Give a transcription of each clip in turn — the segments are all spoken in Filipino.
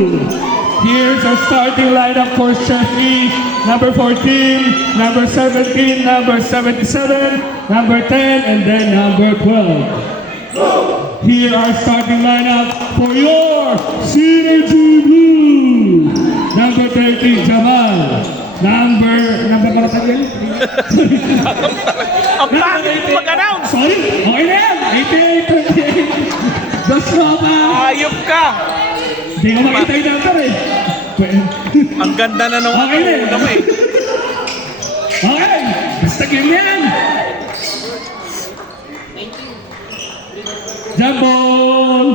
Blue. Here's our starting lineup for Chef E. Number 14, number 17, number 77, number 10, and then number 12. Here are starting lineup for your Synergy Blue. Number 30, Jamal. Number karatan yan? Ang pangit mag-announce! Sorry, okay na yan. 88, 28. Joshua. Ayop ka! Hindi ko makita yung number eh. Ang ganda na nung Okay na. ulam eh. Okay, basta game yan. Jambol.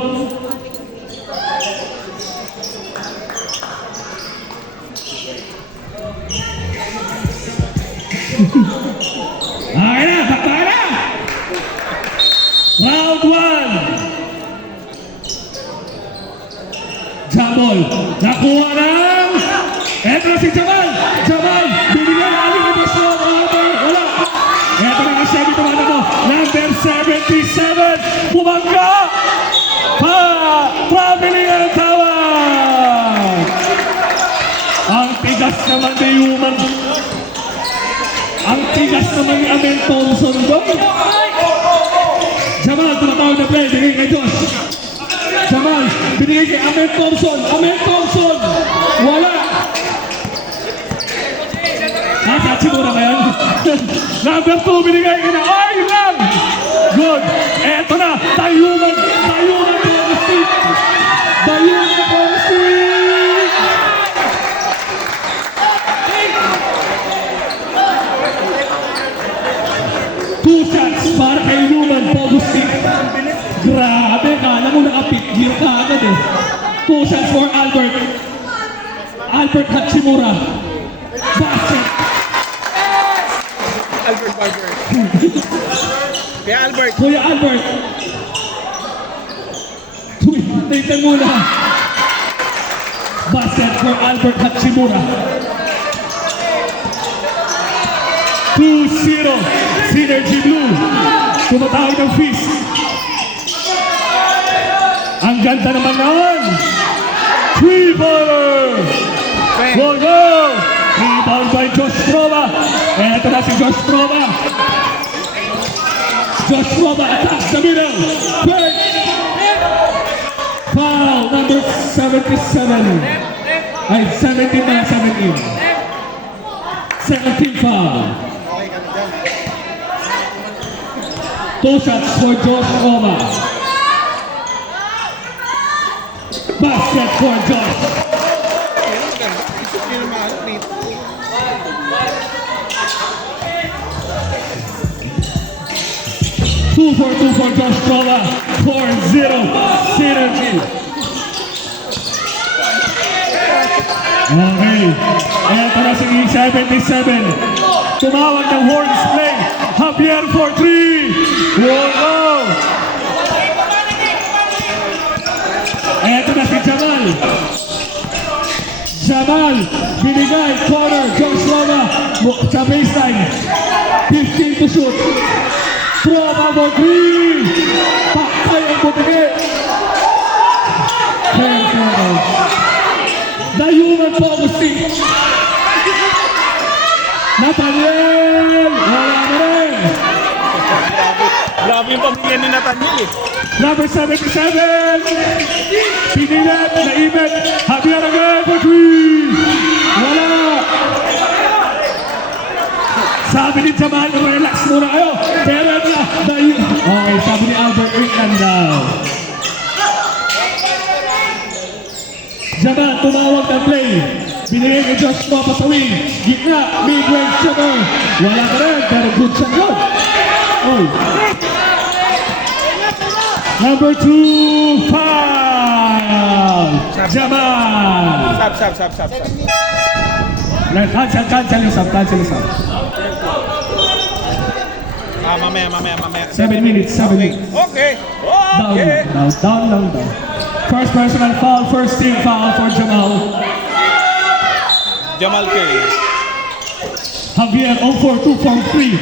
Okay na, bakta na. Round 1. Jambol, nakuha ng... Eto na si Jamal. Jamal, binigyan na aling ito sa wala. Eto na ang Chevy tumatakbo. Number 77, bumangga. Traveling ang tawag. Ang tigas naman ni Human. Ang tigas naman ni Amel Thompson doon. Jamal, tumatawag na play. Binigay kay Josh. Jamal, binigay kay Amel Thompson. Amel Thompson, wala. Nasa Chimura ba yan? Number 2, binigay ka na. Ay, yun lang! Good. Eto na. Tayuman Bonustik. Tayuman Bonustik. Two shots para kay Human Bonustik. Grabe, kala mo nakapit-gear ka agad eh. Two shots for Albert. Albert Hachimura. Basket. Albert Barber. Kaya Albert. Kuya Albert. Tumititan muna. Basket for Albert Hachimura. 2-0. Synergy Blue. Tumatawag ng fist. Ang ganda naman naman. Three-baller. Goal, goal. Rebound by Josh Trova. Eto na si Josh Trova. Josh Trova attacks the middle. Break. Foul number 77. Ay, 17 na 17. 17 foul. Two shots for Josh Trova. Basket for Josh. Two for Josh Trova. 4-0 Synergy. Okay. Eto na si 77. Tumawag ng horn display. Javier for 3. Wow! Eto na si Jamal. Jamal, binigay, corner, Josh Trova sa baseline. 15 to shoot. Trova for 3. Pakay ang butigi. The Human Bonustik. Nathaniel! Wala na rin. Grabe yung pamilya ni Nathaniel eh. Number 77. Pinilat na Ibet. Javier again for 3. Wala. Sabi ni Jamal, relax muna kayo. Pero na. Okay, sabi ni Albert, wait daw. Jamal, tumawag ng play. Binigay kay Josh Trova sa wing. Gitna, mid-range shooter. Wala ka rin, pero good shot yun. Oh. Number 2, foul. Jamal. Sab. Cancel yung sub. Mamaya. 7 minutes. Okay. Down. First personal foul, first team foul for Jamal. Jamal Curry. Javier, 0-4, 2 for 3.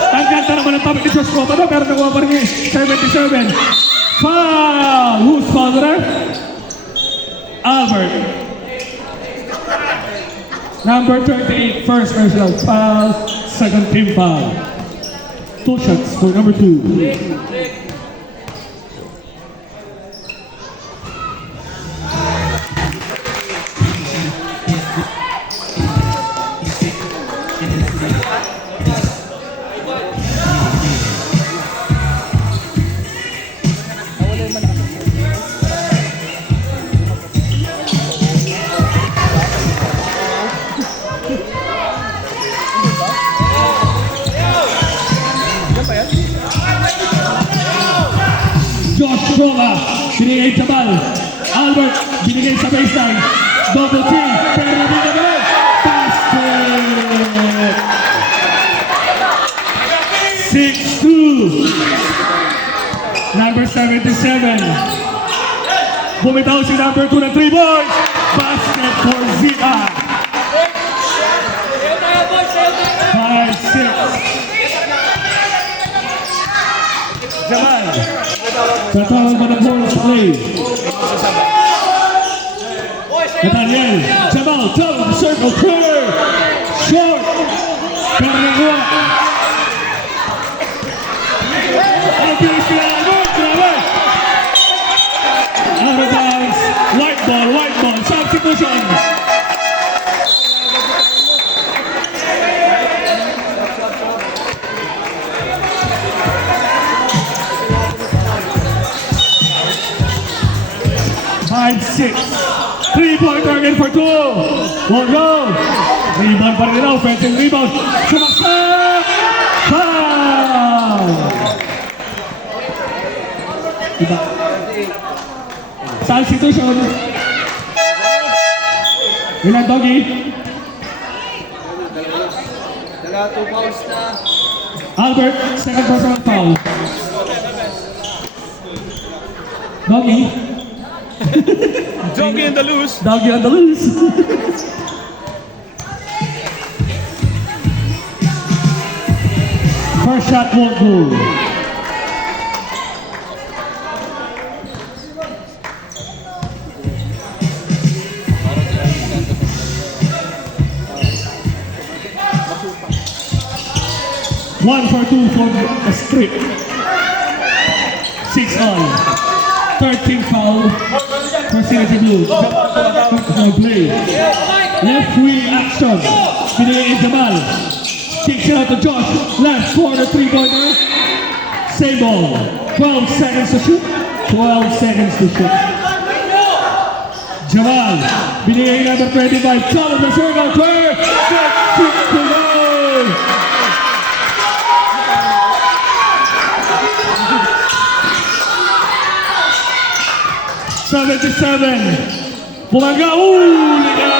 Ang ganda naman ang tabik ni Josh Trova, pero nakuha pa rin 77. Foul! Who's foul, ref? Albert. Number 38, first personal foul, second team foul. 2 shots for number 2. Josh Roma, binigay sa ball. Albert, binigay sa baseline. Double team, pero nabing na ball. Basket! 6-2. Number 77. Bumitaw si number 2 ng 3 boys. Basket for Zika. 5-6. Jamal. Katawan mo ng ball play. Nathaniel. Jamal, toe in the circle, clear. Short. Pero nakuha. Ang bilis nila. Out of bounds. White ball. Substitution. Five, 6. 3-pointer again for 2. Won't go. Rebound pa rin nila. Offensive rebound. Sumaksak! Foul! Diba? Substitution. Ilan, Doggy? Dala 2 fouls na. Albert, second personal foul. Doggy? Doggy in the loose. Doggy on the loose. First shot won't go. One for 2 for a strip. 6 on. 13 foul for Synergy Blue. No play. Left wing action. Pinili Jamal. Kicks it out to Josh. Left corner 3-pointer. Same ball. 12 seconds to shoot. 12 seconds to shoot. Jamal. Binigay number 25. Top of the circle. Turn. Set. 6 to go. Bumangga, huli na!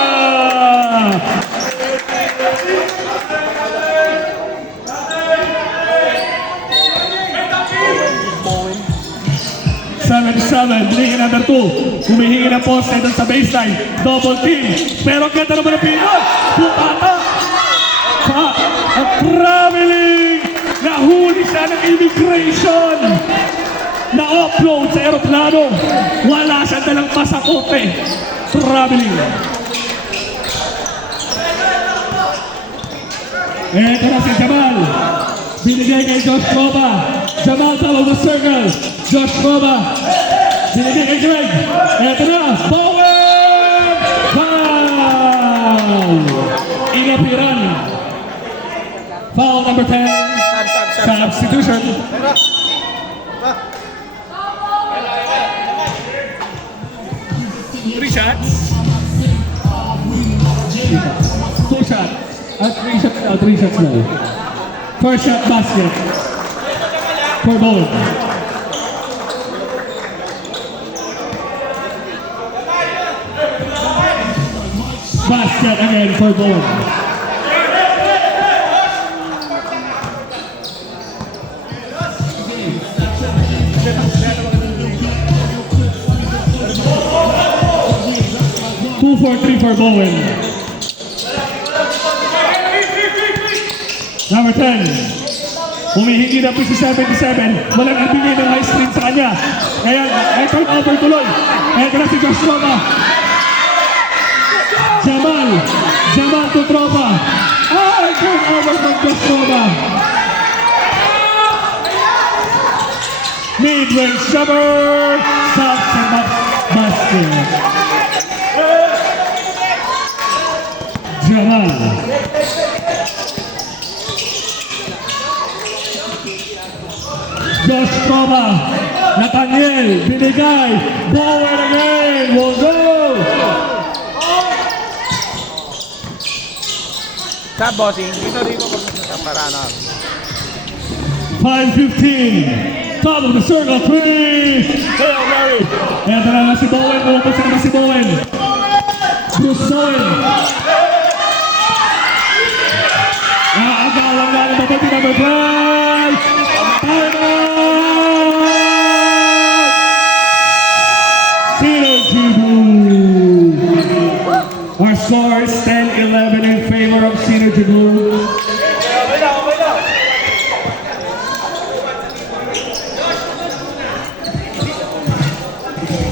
Binigyan number 2. Humihingi ng poste doon sa baseline. Double team. Pero ang ganda naman ng Pinoy. Bukata. Ang traveling. Nahuli siya ng immigration. Na-upload sa aeroplano. Wala siya dalang pasakote. Traveling. Eto na si Jamal. Binigay kay Josh Roma. Jamal follow the circle. Josh Roma. Binigay kay Greg. Eto na. Bowen! Foul! Inapiran. Foul number 10. Substitution. 3 shots. 2 shots. 3 shots now. 3 shots now. First shot basket. For Bowen. Basket again for Bowen. Two for 3 for Bowen. Number 10. Humihingi na po si 77. Walang nagbigay ng high screen sa kanya. Kaya, ay turnover tuloy. Kaya na si Josh Roma. Jamal to tropa. Ay, turnover from Josh Tropa. Mid-range jumper. Stops and basket. Jamal. Josh Tropa. Nathaniel. Binigay. Bowen again. Will go. Sa bossing, dito rin mo para ano. 5:15. Top of the circle. 3. Hail Mary. Eto na si Bowen. Umapos na si Bowen. Bruce Bowen. Agawan na ng babati number 5. Time out! Synergy Blue. Our score is 10-11 in favor of Synergy Blue.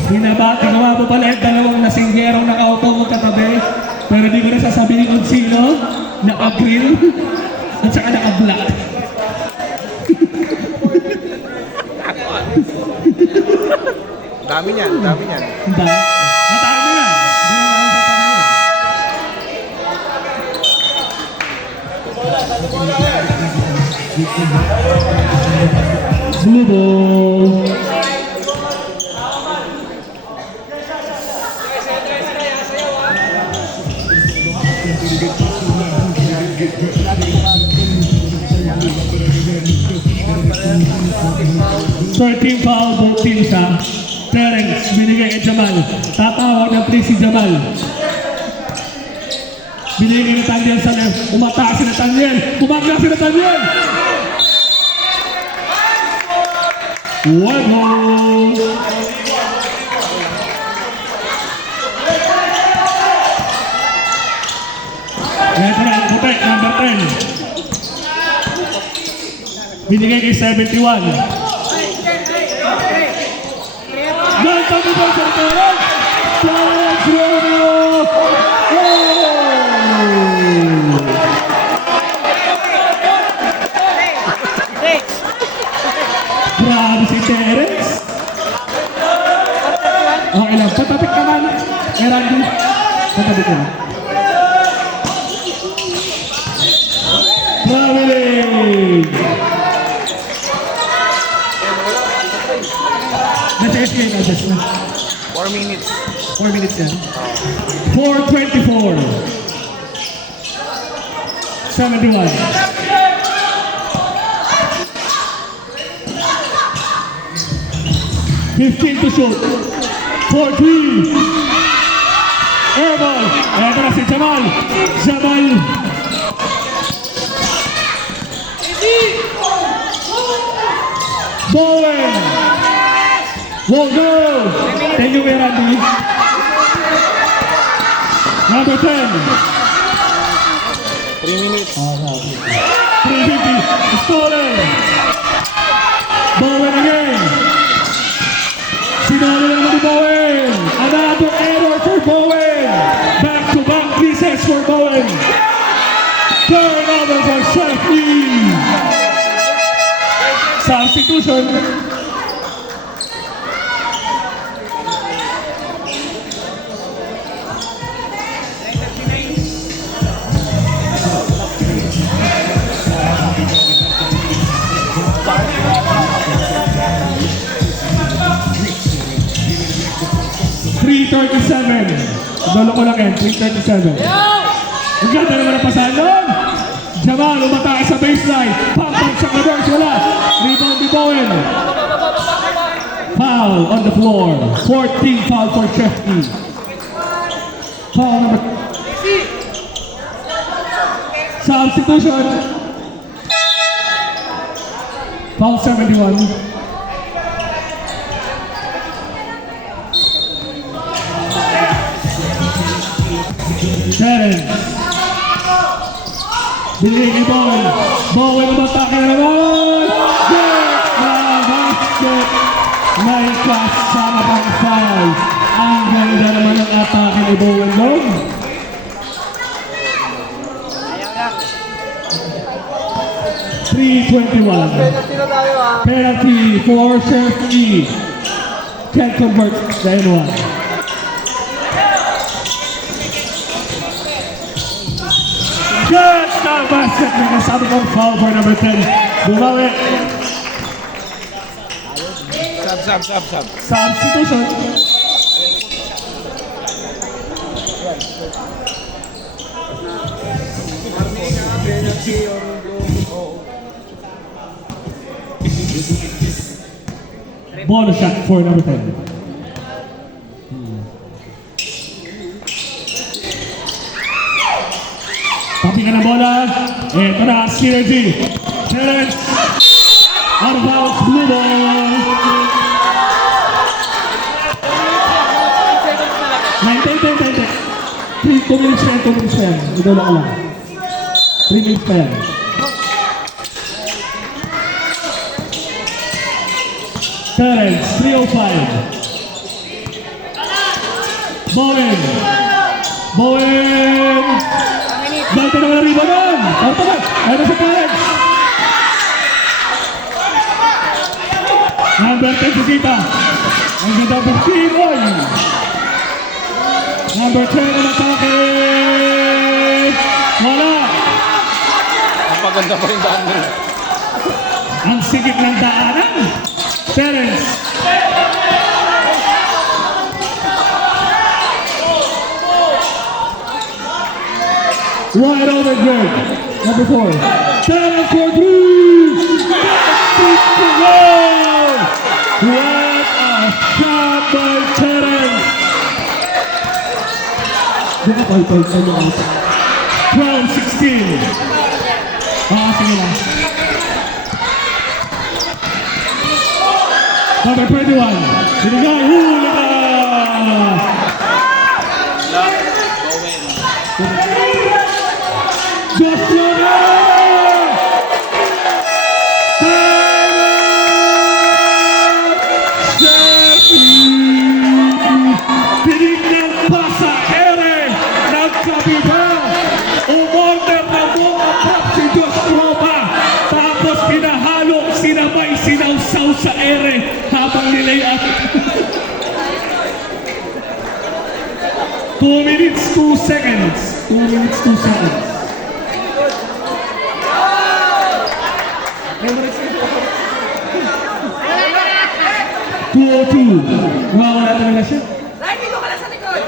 Binabati ko nga po pala yung dalawang nasinggerong nakaupo mo katabi. Pero di ko na sasabihin kung sino. Naka-green at saka naka-black. Dami niyan, dami niyan. Hindi. Natalo na yan. Hindi na lang sasabihin. Blue ball. Thirteen foul, both teams ha. Terence, binigay kay Jamal. Tatawag ng play si Jamal. Binigay ni Nathaniel sa left. Umataas si Nathaniel. Umagla si Nathaniel. One hole. Ito na ang puti, number 10. Binigay kay 71. Nagtabi ba sa Terence? Terence Romeo! Grabe si Terence. Okay lang, patapik ka man. Randy, patapik ka lang. Traveling! Nasa-SK na, just na. 4 minutes. 4 minutes yan. 4:24. 71. $15 to shoot. 14. Airball. Ito na si Jamal. Jamal. Bowen. Won't go. Thank you, Randy. Number 10. 3 minutes. 350. Stolen. Bowen again. Sinalo na naman ni Bowen. Another error for Bowen. Back-to-back misses for Bowen. Turnover for Sheffield. Substitution. Dolo ko lang yan, 3:37. Ang ganda naman ang pasahan nun. Jamal, umatake sa baseline. Pump sa reverse, wala. Rebound ni Bowen. Foul on the floor. 14 foul for Shefty. Foul number... Substitution. Foul 71. Terence. Bilig ni Bowen. Bowen umatake na naman. Get na basket. May kasama pang foul. Ang ganda naman ang atake ni Bowen doon. 21. Penalty na tayo ah. Penalty for Chef E. Can't convert the N1. Good shot basket. May nasabi kong foul for number 10. Bumawi. Sub. Substitution. Penalty or Bonus shot for number 10. Tapi ka na bola. Ito na, Synergy. Challenge. Out of bounds, blue ball. 2 minutes pa yan, 2 minutes pa yan. Ito lang lang. 3 minutes pa yan. Terence, 3:05. Bowen. Ganto naman ang riba nun. Ganto ba? Ano sa Terence? Number 10 si Sita. Ang ganda po Timoy. Number 10 ang atake. Wala. Ang paganda pa yung daan nila. Ang sigit ng daanan. Terence. Wide open Greg. Number 4. Terence for 3. What a shot by Terence. Buka pa ito sa mga 12-16. Sige lang. Number 21. Binigay. Hula ka! Just sa ere habang nilayat. 2 minutes, 2 seconds. 2 minutes, 2 seconds. Wala talaga siya. Dito ka lang sa likod!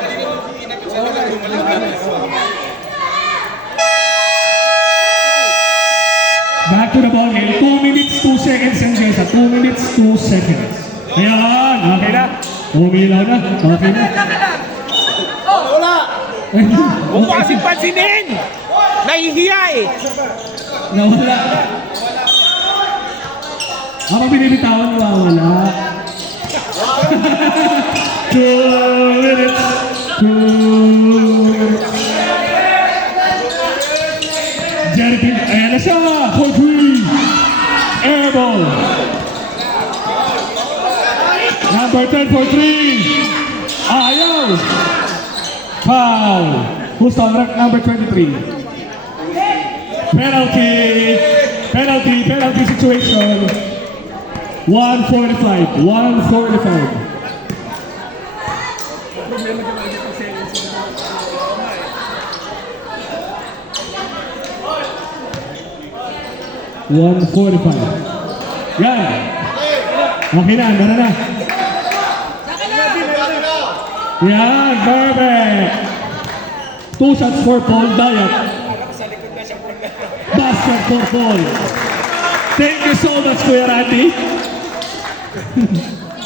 Back to the ball game. 2 minutes, 2 seconds and Jessa. 2 minutes, 2 seconds. Ayan, okay na. Umilaw na. Okay na. wala. Huwag mo kasing pansinin! Nahihiya eh! Nawala. Habang binibitawan, nawawala. 2 minutes. 2 minutes. Jerry, ayan na siya. For 3. Air ball. Number 10 for 3. Ayaw. Foul. Who's on rack number 23? Penalty situation. 145. 145. Yan. Okay na, gana na. Yan, perfect. 2 shots for Paul Dayat. Basket for Paul. Thank you so much, Kuya Randy.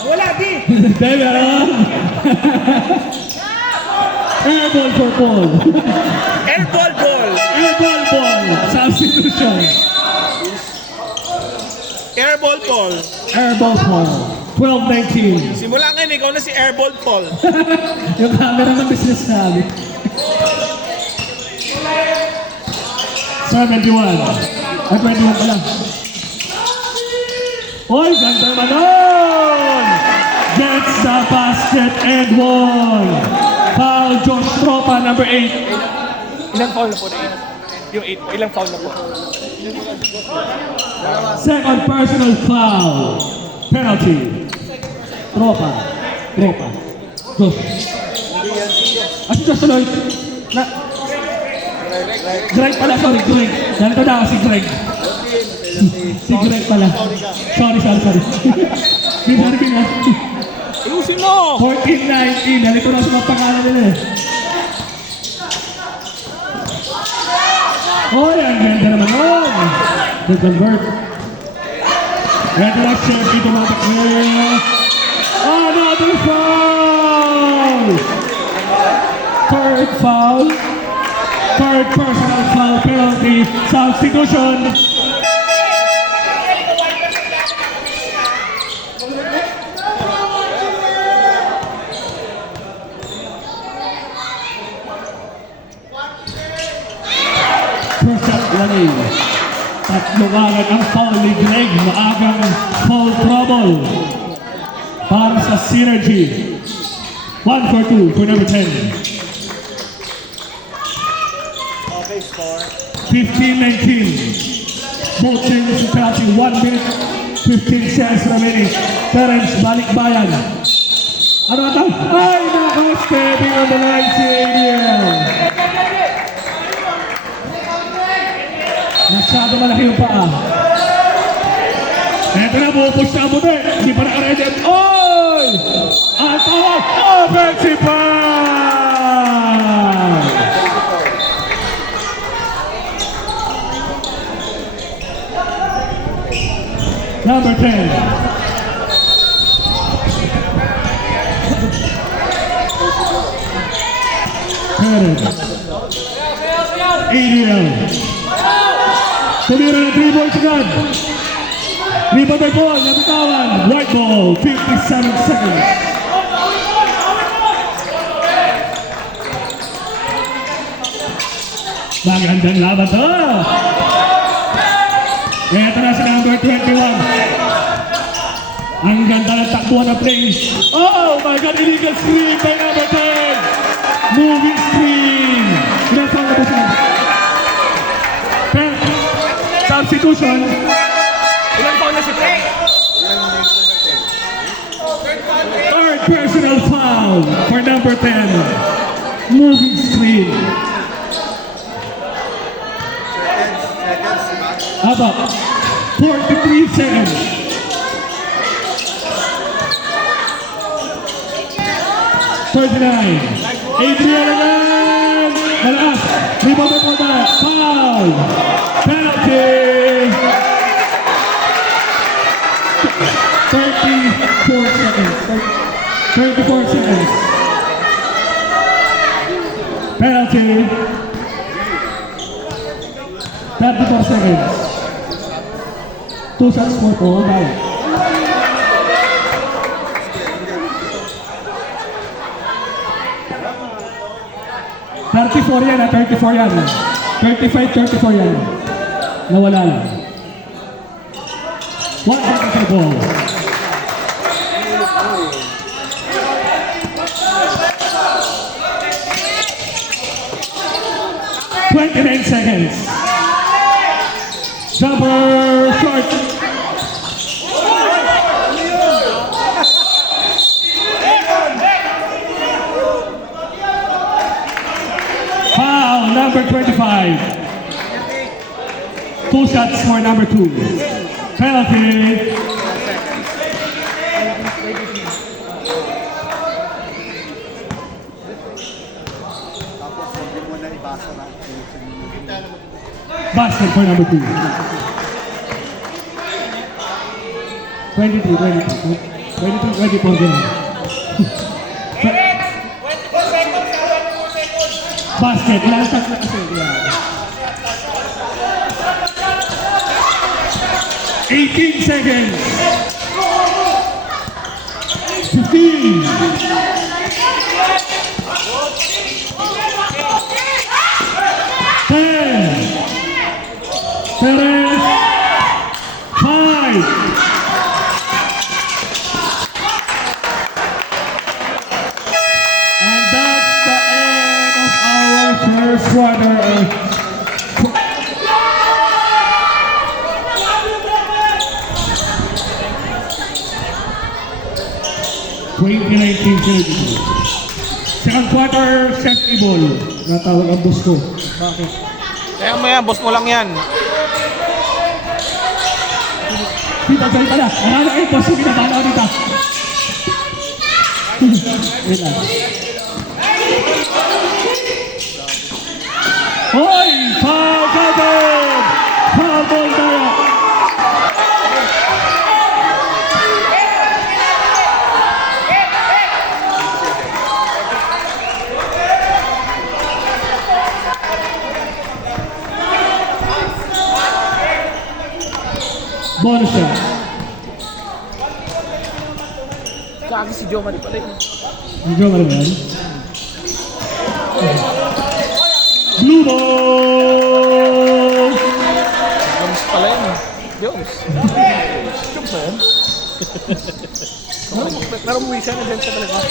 Wala, di. Dahil meron. Air ball for Paul. Airball ball! Air ball. Substitution. Airball ball! Air ball Paul. 12-19. Simula ngayon, ikaw na si Airball ball. Yung camera ng business namin. 71. Ay, 21 pa lang. Oy, ganda naman nun! Gets the basket and one. Foul, Josh Tropa, number 8. Ilang foul na po na yun? Yung 8 po, ilang foul na po? Second personal foul. Penalty. Tropa. Josh. Si Josh tuloy. Greg pala, sorry, Greg. Ganito na ako si Greg. Si Greg pala. Sorry. Sorry na. Ayusin mo! 14-19. Halito na sa mga pangalan nila eh. Oh, yan. Ganda naman yun. Good convert. Ganda na siya. Dito matakbo. Another foul! Third foul. Third personal foul penalty. Substitution. First shot lang. Tatlo agad ang foul ni Greg. Maagang foul trouble para sa Synergy. 1 for 2 for number 10. Okay, score. 15-19. Both teams penalty. 1 minute, 15 seconds remaining. Terence Balikbayan. Ano ito? Ay, naka-stepping on the line si Adrian. Masyado malaki yung paa. Eto na, bupush na buti. Hindi pa naka-ready. Oy! Ang tawag! Offensive foul! Number 10. Adrian. Tumira ng 3 points agad. Rebound by ball, nabitawan. White ball, 57 seconds. Magandang laban to. Ito na si number 21. Ang ganda ng takbuhan ng plays. Oh my God, illegal screen by number 10. Moving screen. Pinasang na po siya. Substitution. Ilang foul na si Greg? Third personal foul for number 10. Moving screen. How about 43 seconds? Adrian again. Malakas. Rebound by Porter. Foul. Penalty. 34 seconds. 34 seconds. Penalty. 34 seconds. 2 shots for all down. yan, 34 yan. 35-34 yan. Nawala lang. 1 second for ball. $29 seconds. Jumper short. Foul, number 25. 2 shots for number 2. Penalty. Basket for number 2. 23-24 game. Basket, ilang shots na kasi. 18 seconds. 15. 10. 7. 5. And that's the end of our first quarter. 2019 Philippines. Second quarter, safety ball. Natawag ang boss ko. Bakit? Kaya mo yan, boss mo lang yan. Dito, salita na. Akala kayo, boss ko, kinabahan ako dito. Wait lang. Hoy! Foul counted! Foul ball tayo. Bonus shot. Kagi si Joe Mari pala yun. Medyo malaman. Blue ball! Jones pala yun. Jones. Joe ba yun? Pero umuwi siya, nandiyan siya talaga.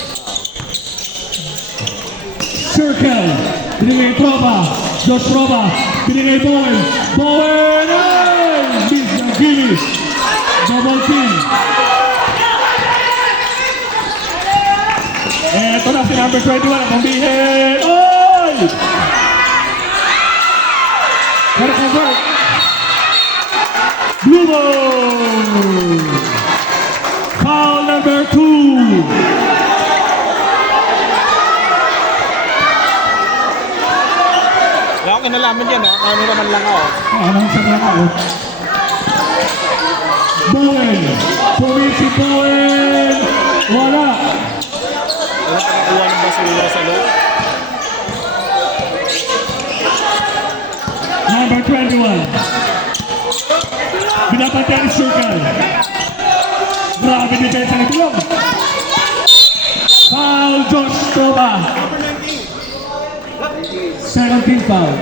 Circle. Binigay Tropa. Josh Tropa. Binigay Bowen. Bowen! Ay! Miss ng Jimmy. Double team. Eto na si number 21 ang pambihin. Oy! Para convert. Blue ball. Foul number 2. Wala akong kinalaman dyan, ha? Ano naman lang ako. Anong sa mga ako? Bowen. Pumisi Bowen. Wala. Wala ka nakuha ng basura sa loob. Number 21. Binapatay ang circle. Grabe depensa ni Tulong. Foul Josh Tropa. 17 foul.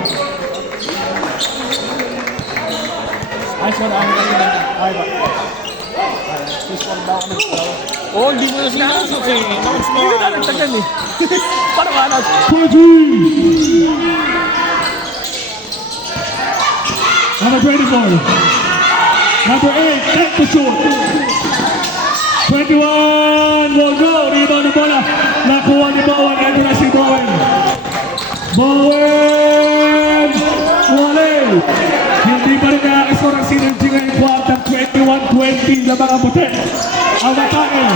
Ay, sorry, ano kasi na. Ay, ba? Please, wag ba ako nag-flow? Oh, hindi mo na sinasot eh. Bounce mo. Hindi na nagtagan eh. Parang ano? 20. Number 24. Number 8, take the shoot. 21 will go. Rebound ng bola. Nakuha ni Bowen. Ito na si Bowen. Bowen! Wale! Hindi pa rin nakakascore ang synergy ngayong quarter. 21-20 na mga puti. Ang matake.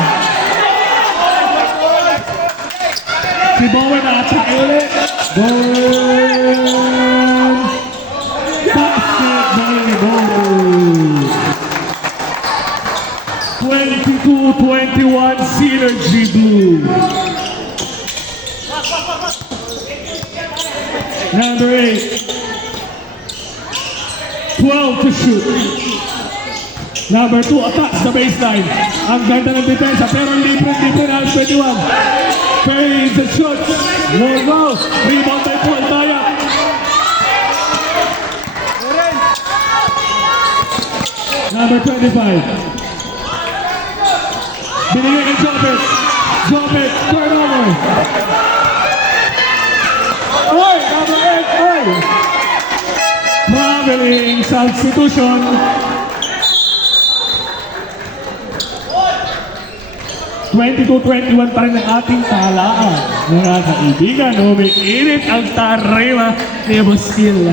Si Bowen nakatake ulit. Bowen! Basketball ni Bowen! 22-21 Synergy Blue. Number 8. 12 to shoot. Number 2 attacks the baseline. Ang ganda ng depensa pero libre na 21. Fades and shoots. Wall go. Rebound by Paul Taya. Number 25. Binigay kay Jopet. Jopet, turnover. Oy, number 8, oy. Traveling substitution. (22-21) pa rin ang ating talaan. Mga kaibigan, umiinit ang tarima ni Buskil.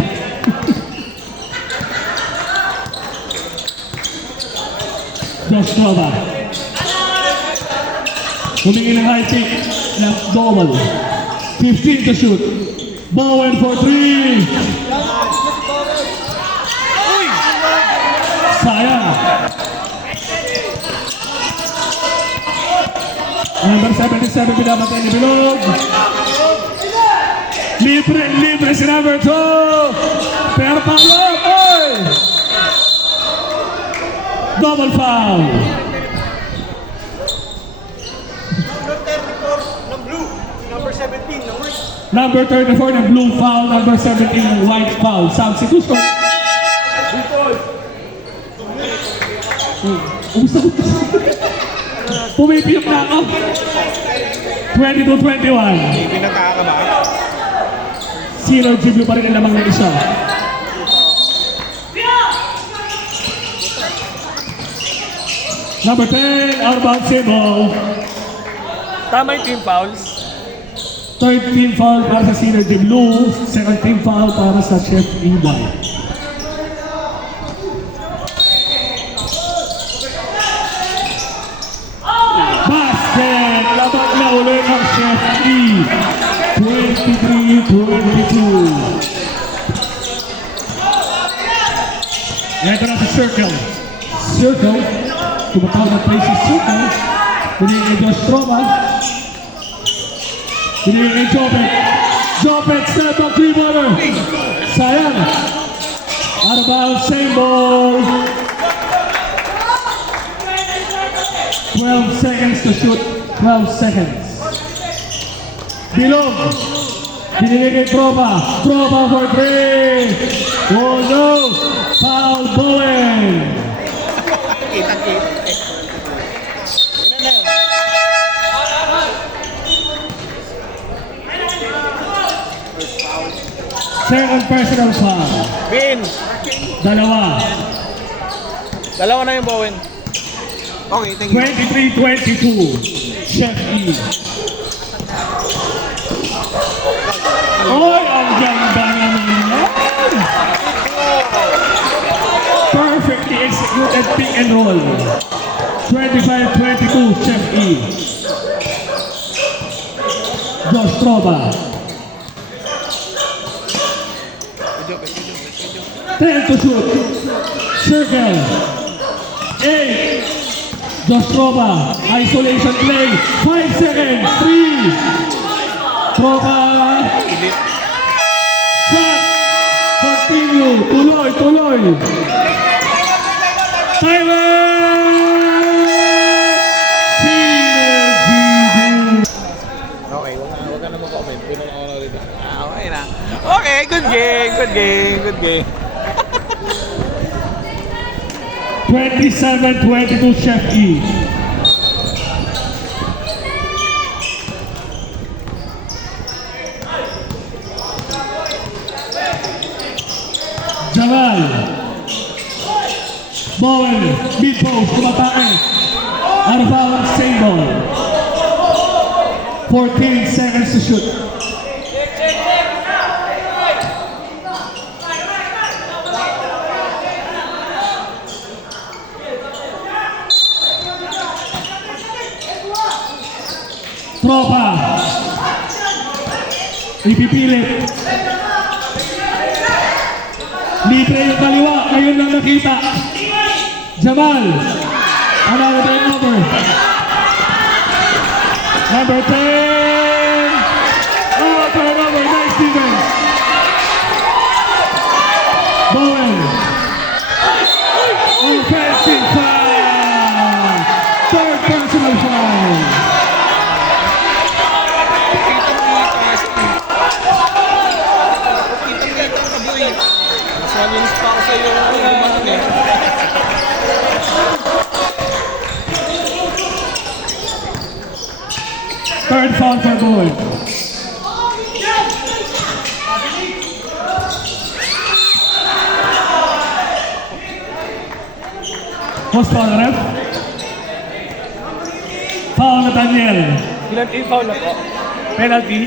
Josh Nova. Humingi ng high pick. Left double. 15 to shoot. Bowen for 3. Sayang. Number 77 pinapatay ni Bilog. Libre si number 2. Pero follow. Oy! Double foul. Number 34 ng blue foul, number 17 ng white foul. Substitution. Umusta ko? Pumipiyok na ako. 22-21. Pinagkaka ka ba? Zero GBU pa rin ang lamang ng isa. Number 10, outbound single. Tama yung team fouls. Third team foul para sa Synergy Blue. Second team foul para sa Chef EY. Basket! Labag na ulit ang Chef E. 23-22. Ito na sa Circle. Circle. Tumatawag na play si Circle. Kunin ni Josh Troma. Kunin ni Jopet. Jopet, step up three-pointer. Sayang. Out of bounds, same ball. 12 seconds to shoot. 12 seconds. Bilog. Binili kay Troma. Troma for three. Oh no. Foul Bowen. Second personal foul. Bin. Dalawa. Dalawa na yung Bowen. Okay, thank you. 23-22. Chef E. Oy, ang ganda naman yan. Perfectly executed pick and roll. 25-22, Chef E. Josh Trova. 10 to shoot. Circle. 8. Josh Trova. Isolation play. 5 seconds. 3. Trova. Shot. Continue. Tuloy, tuloy. Timer! Synergy Blue. Okay, wag ka na mag-comment. Puno na ako na ulit. Okay na. Okay, good game, good game, good game. 27-22 Chef E. Jamal. Bowen. Mid post. Kumatake. Out of bounds. Same ball. 14 seconds to shoot. Tropa. Ipipilit. Libre yung kaliwa. Ngayon lang nakita. Jamal. Another turnover. Number 10. Oh, turnover. Nice defense. Bowen. Offensive foul. Third personal foul. Malinis pa ako sa'yo gumahan eh. Third foul for Bowen. Post foul na ref. Foul na Daniel. Ilan team foul na po? Penalty.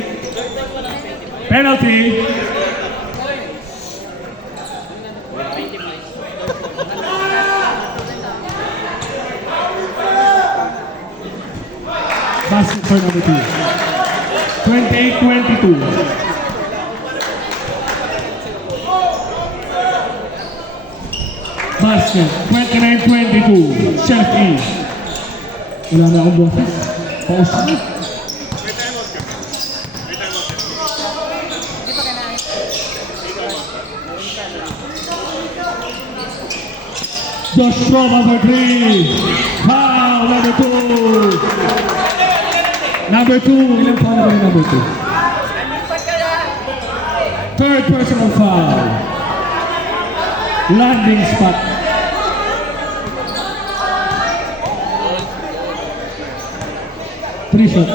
Penalty. Basket for number 2. 28-22. Basket. 29-22. Chef E. Wala na akong boses. Pause na. Josh Trova for 3. Foul number 2. Number 2. Ilang foul na ba yung number 2? Third personal foul. Landing spot. Three shots.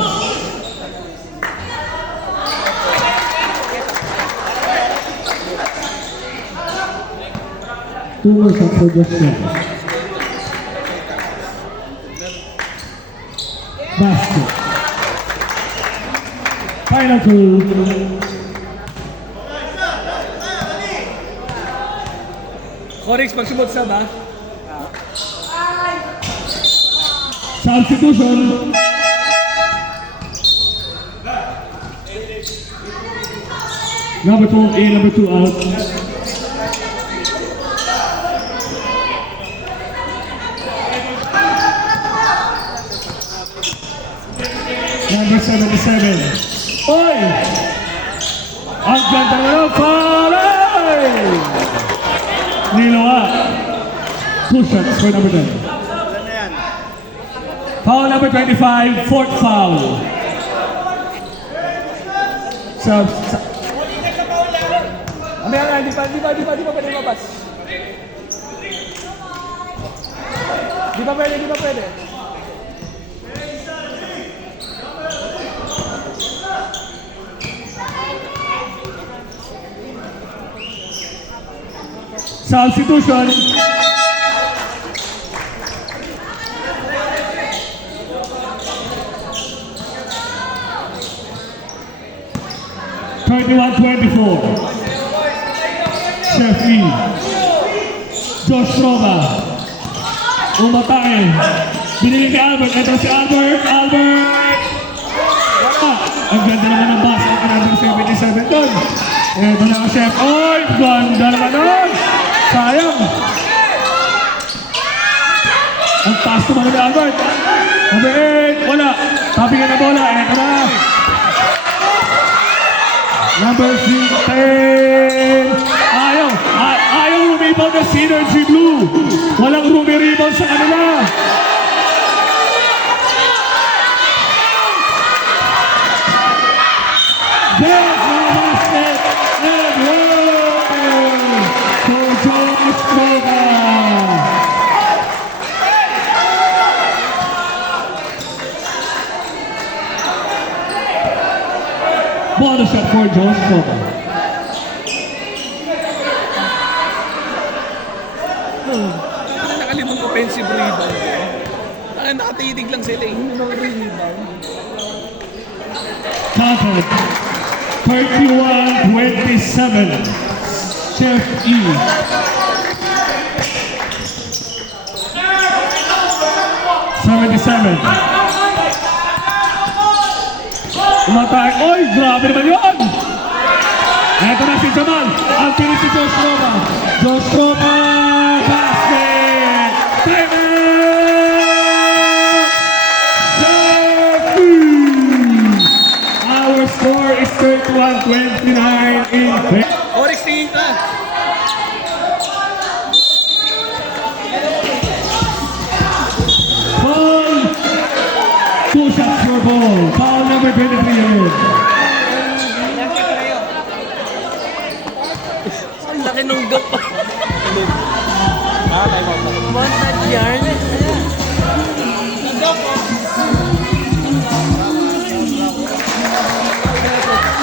Two more shots for Josh Trova. Basket. Final two. Corix, magsubot sa ba? Substitution. Number 12 in, number 2 out. Number 77. Oy! Ang ganda na lang, pare! Niloa. 2 shots for number 10. Foul number 25, fourth foul. Mamaya nga, di ba pwede mabas? Di ba pwede? Substitution. Twenty-one, 24. Chef E. Josh Roma. Umatake. Binili kay Albert. Ito si Albert. Albert! Wala. Ang ganda naman ng basket ka number 77 doon. Ito na ang Chef. Oy! Ganda naman doon! Sayang! Ang taas naman ni Albert. Number 8. Wala. Tabi ka na bola. Ito na. Number 10. Ayaw rumibang na Synergy Blue. Walang rumiribang sa kanila. There's the basket. And one. For Josh Roma. Bonus shot for Josh Roma. Nakalimang offensive rebound. Nakatitig lang sila eh. Counted. 31-27. Chef E. Umatay. Oy, grabe naman yun! Eto na si Jamal. Ang pinis si Josh Roma. Josh Roma, basket! Time out! Chef E. Our score is 31-29 in favor. Corix, tingin ka. Ball. 2 shots for ball. Foul number 23 again. Ang laki nung gap. Montage yarn.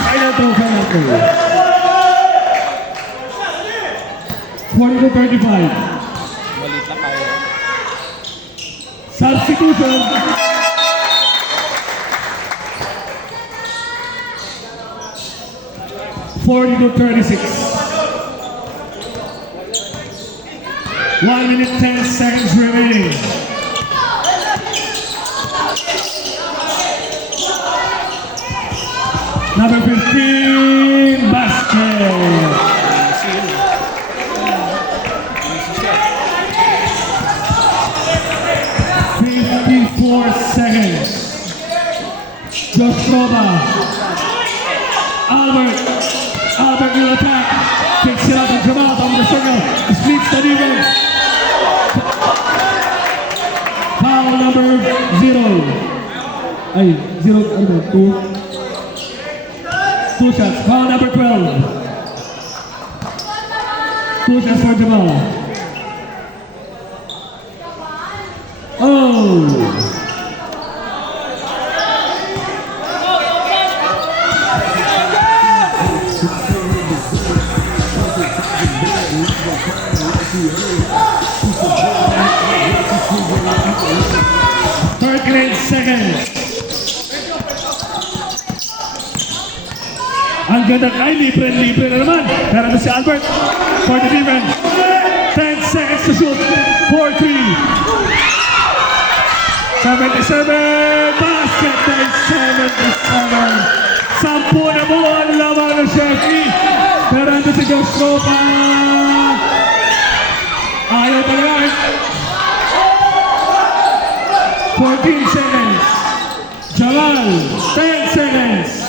Final throw, final throw. 40-35. Malit lang kaya. Substitution. (40-36). 1 minute 10 seconds remaining. Number 15, basket. 54 seconds. Josh Roma. Albert will attack. Takes it out of Jamal on the circle. Splits the defense. Foul number 0. Ay, 0, ano ba? 2 shots. Foul number 12. 2 shots for Jamal. Oh! Third grade seconds. Ang ganda, ay libre na naman. Pero ito si Albert for the defense. 10 seconds to shoot. 4-3. 77. Basket by 77. 10 na mo ang laban ng Sheffield. Pero ito si Josh Ropa. Ayaw talaga. 14 seconds. Jamal, 10 seconds.